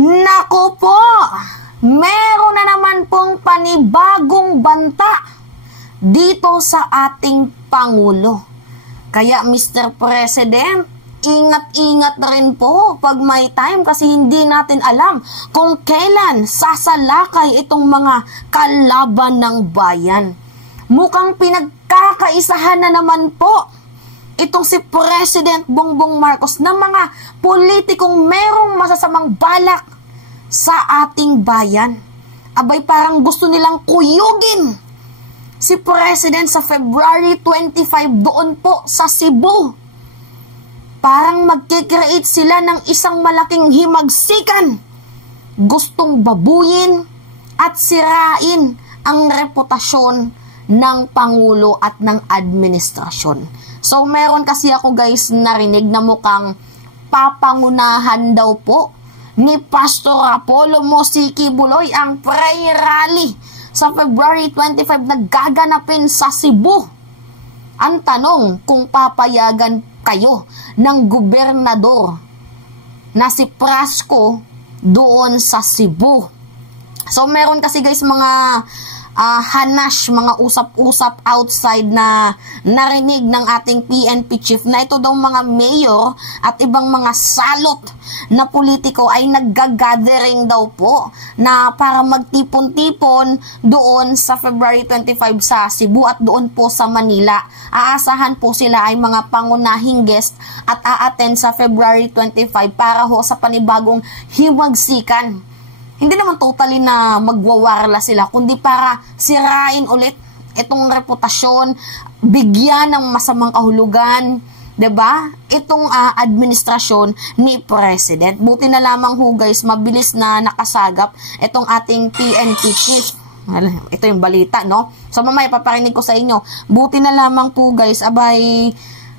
Nako po, meron na naman pong panibagong banta dito sa ating Pangulo. Kaya Mr. President, ingat-ingat na rin po pag may time kasi hindi natin alam kung kailan sasalakay itong mga kalaban ng bayan. Mukhang pinagkakaisahan na naman po itong si President Bongbong Marcos ng mga politikong merong masasamang balak sa ating bayan. Abay, parang gusto nilang kuyugin si President sa February 25 doon po sa Cebu. Parang magkikreate sila ng isang malaking himagsikan. Gustong babuyin at sirain ang reputasyon ng Pangulo at ng administrasyon. So, meron kasi ako guys narinig na mukhang papangunahan daw po ni Pastor Apollo Mosiki Buloy ang prayer rally sa February 25 na gaganapin sa Cebu. Ang tanong, kung papayagan kayo ng gobernador na si Prasco doon sa Cebu. So, meron kasi guys mga hanash, mga usap-usap outside na narinig ng ating PNP chief na ito daw mga mayor at ibang mga salot na politiko ay nagga-gathering daw po na para magtipon-tipon doon sa February 25 sa Cebu at doon po sa Manila. Aasahan po sila ay mga pangunahing guest at a-attend sa February 25 para ho sa panibagong himagsikan. Hindi naman totally na magwawarla sila, kundi para sirain ulit itong reputasyon, bigyan ng masamang kahulugan, 'di ba? Itong administrasyon ni President. Buti na lamang ho guys, mabilis na nakasagap itong ating PNP chief. Ito yung balita, no? So mamaya paparinig ko sa inyo. Buti na lamang po guys, abay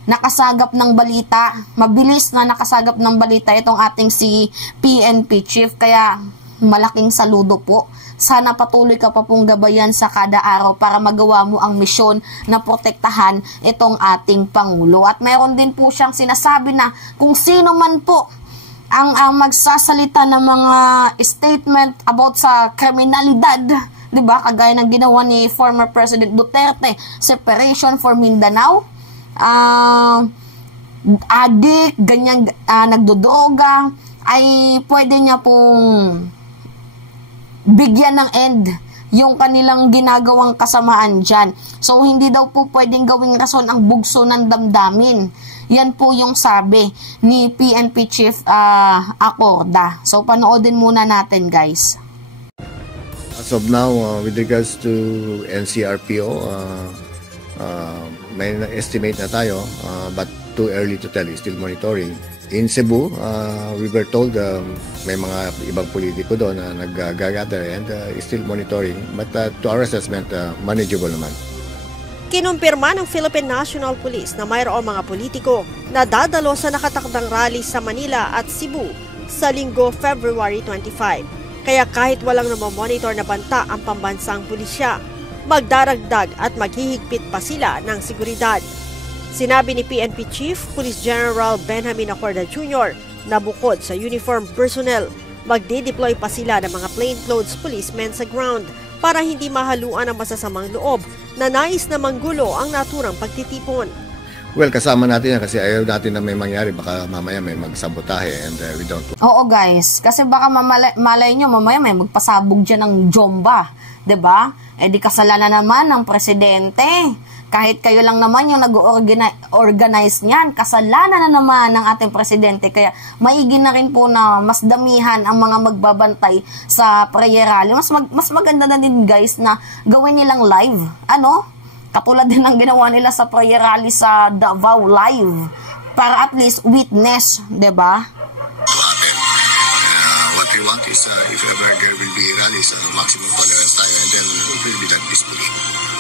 nakasagap ng balita, mabilis na nakasagap ng balita itong ating si PNP chief. Kaya malaking saludo po. Sana patuloy ka pa pong gabayan sa kada araw para magawa mo ang misyon na protektahan itong ating Pangulo. At mayroon din po siyang sinasabi na kung sino man po ang magsasalita ng mga statement about sa kriminalidad, 'di ba? Kagaya ng ginawa ni former President Duterte, separation for Mindanao, addict, ganyan, nagdodroga, ay pwede niya pong bigyan ng end yung kanilang ginagawang kasamaan dyan. So, hindi daw po pwedeng gawing rason ang bugso ng damdamin. Yan po yung sabi ni PNP Chief Acorda. So, panoodin muna natin, guys. As of now, with regards to NCRPO, may estimate na tayo, but too early to tell. Still monitoring. In Cebu, we were told may mga ibang politiko doon na nag-gather and still monitoring. But to our assessment, manageable naman. Kinumpirma ng Philippine National Police na mayroong mga politiko na dadalo sa nakatakdang rally sa Manila at Cebu sa linggo February 25. Kaya kahit walang namamonitor na banta ang pambansang pulisya, magdaragdag at maghihigpit pa sila ng seguridad. Sinabi ni PNP Chief Police General Benjamin Acorda Jr. na bukod sa uniform personnel, magde-deploy pa sila ng mga plainclothes policemen sa ground para hindi mahaluan ang masasamang loob na nais na manggulo ang naturang pagtitipon. Well, kasama natin yan kasi ayaw natin na may mangyari. Baka mamaya may magsabotahe and we don't. Oo guys, kasi baka malay nyo mamaya may magpasabog dyan ng jomba. 'Di ba? Eh di kasalanan naman ng presidente. Kahit kayo lang naman yung nag-organize niyan, kasalanan na naman ng ating presidente. Kaya maigi na rin po na mas damihan ang mga magbabantay sa prayer rally. Mas maganda na din guys na gawin nilang live. Ano? Katulad din ng ginawa nila sa prayer rally sa Davao Live. Para at least witness, 'di ba? What we want is if ever there will be rallies, maximum tolerance tayo and then it will be done peacefully.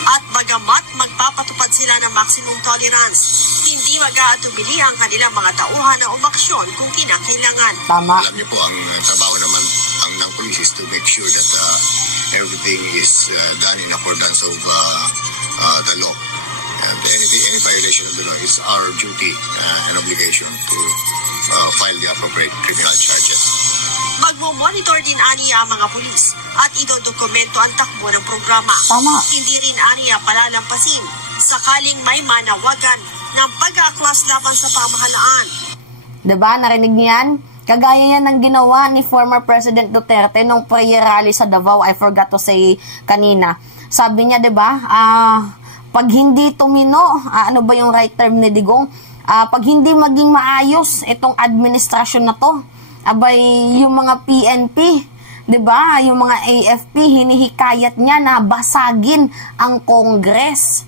At bagamat magpapatupad sila ng maximum tolerance, hindi mag-aatubili ang kanilang mga tauhan na umaksyon kung kinakailangan. Tama. Alam niyo po, ang trabaho naman ng police is to make sure that everything is done in accordance of the law. And any violation of the law is our duty and obligation to file the appropriate criminal charges. Imo-monitor din aniya ang mga pulis at idodokumento ang takbo ng programa. Tama. Hindi rin aniya palalampasin sakaling may manawagan ng pag-aaklas laban sa pamahalaan. Diba? Narinig niyan? Kagaya yan ng ginawa ni former President Duterte nung prayer rally sa Davao. I forgot to say kanina. Sabi niya, diba? Pag hindi tumino, ano ba yung right term ni Digong? Pag hindi maging maayos itong administrasyon na to, abay yung mga PNP, 'di ba? Yung mga AFP hinihikayat niya na basagin ang Congress.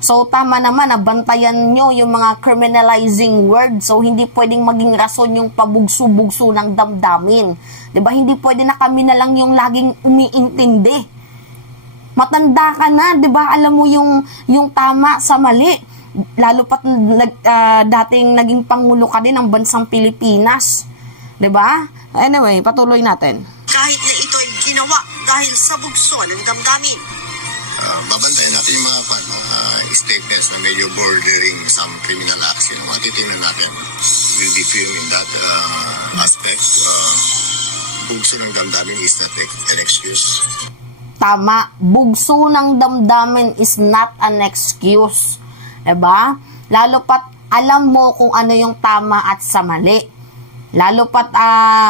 So tama naman, bantayan nyo yung mga criminalizing word. So hindi pwedeng maging rason yung pabugso-bugso ng damdamin. 'Di ba? Hindi pwede na kami na lang yung laging umiintindi. Matanda ka na, 'di ba? Alam mo yung tama sa mali. Lalo pat dating naging pangulo ka din ng bansang Pilipinas. 'Di ba? Anyway, patuloy natin. Kahit na ito'y ginawa dahil sa bugso ng damdamin. Babantayan natin yung mga statements na medyo bordering some criminal acts. Yung mga titingnan natin, will be firm in that aspect. Bugso ng damdamin is not an excuse. Tama, bugso ng damdamin is not an excuse. Diba? Lalo pat alam mo kung ano yung tama at sa mali. Lalo pat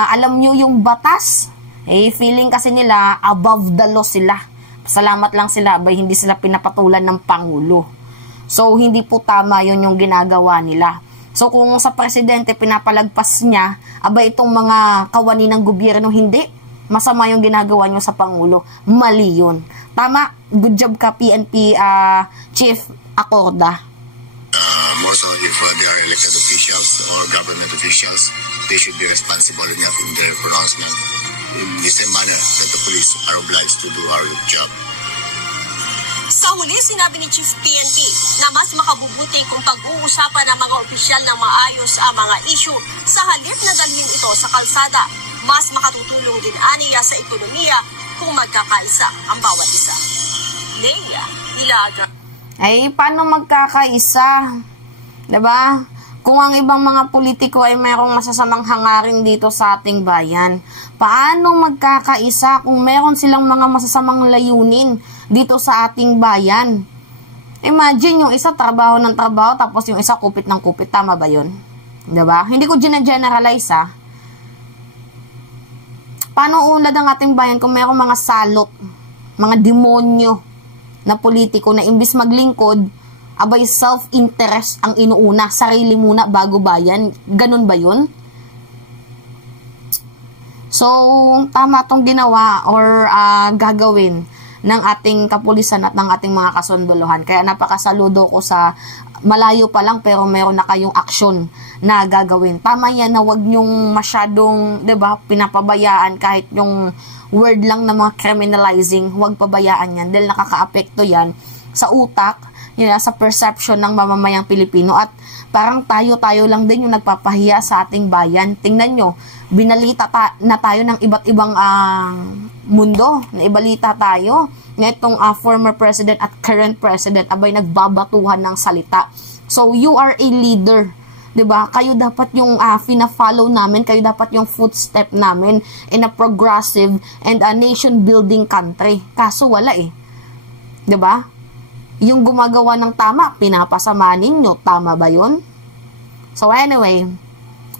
alam nyo yung batas. Feeling kasi nila above the law sila. Salamat lang sila, abay hindi sila pinapatulan ng Pangulo. So hindi po tama yun yung ginagawa nila. So kung sa presidente pinapalagpas niya, abay itong mga kawani ng gobyerno hindi. Masama yung ginagawa nyo sa Pangulo. Mali yun. Tama, good job ka PNP Chief Acorda. More so if they are elected officials or government officials, they should be responsible enough in their pronouncement in the same manner that the police are obliged to do our job. Sa huli, sinabi ni Chief PNP na mas makabubuti kung pag-uusapan ng mga opisyal ng maayos ang mga issue sa halip na dalhin ito sa kalsada. Mas makatutulong din aniya sa ekonomiya kung magkakaisa ang bawat isa. Leia Ilaga. Ay, paano magkakaisa? Diba? Kung ang ibang mga politiko ay mayroong masasamang hangarin dito sa ating bayan, paano magkakaisa kung meron silang mga masasamang layunin dito sa ating bayan? Imagine yung isa trabaho ng trabaho tapos yung isa kupit ng kupit. Tama ba yun? Diba? Hindi ko gina-generalize Paano unlad ang ating bayan kung mayroong mga salot, mga demonyo na politiko na imbis maglingkod, abay self-interest ang inuuna, sarili muna bago bayan. Ganun ba yun? So, tama itong ginawa or gagawin ng ating kapulisan at ng ating mga kasunduluhan. Kaya napakasaludo ko sa malayo pa lang pero meron na kayong aksyon na gagawin. Tama yan na wag nyong masyadong, 'di ba, pinapabayaan kahit yung word lang na mga criminalizing, huwag pabayaan yan dahil nakakaapekto yan sa utak, sa perception ng mamamayang Pilipino at parang tayo lang din yung nagpapahiya sa ating bayan. Tingnan nyo, binalita na tayo ng iba't ibang mundo, na ibalita tayo na itong former president at current president abay nagbabatuhan ng salita. So you are a leader. 'Di ba? Kayo dapat yung fina-follow namin, kayo dapat yung footstep namin in a progressive and a nation building country. Kaso wala 'Di ba? Yung gumagawa ng tama, pinapasama ninyo. Tama ba 'yun? So anyway,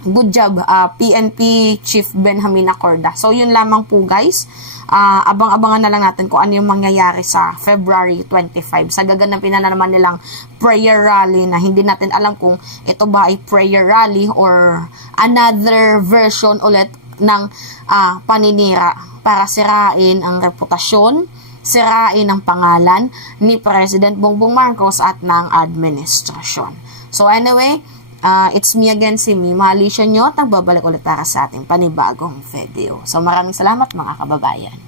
good job PNP Chief Benjamin Acorda. So yun lamang po guys. Abang-abangan na lang natin kung ano yung mangyayari sa February 25. Sa gaganapin na naman nilang prayer rally na hindi natin alam kung ito ba ay prayer rally or another version ulit ng paninira para sirain ang reputasyon, sirain ang pangalan ni President Bongbong Marcos at ng administrasyon. So anyway, it's me again, si Mima Alicia nyo at nagbabalik ulit para sa ating panibagong video. So maraming salamat mga kababayan.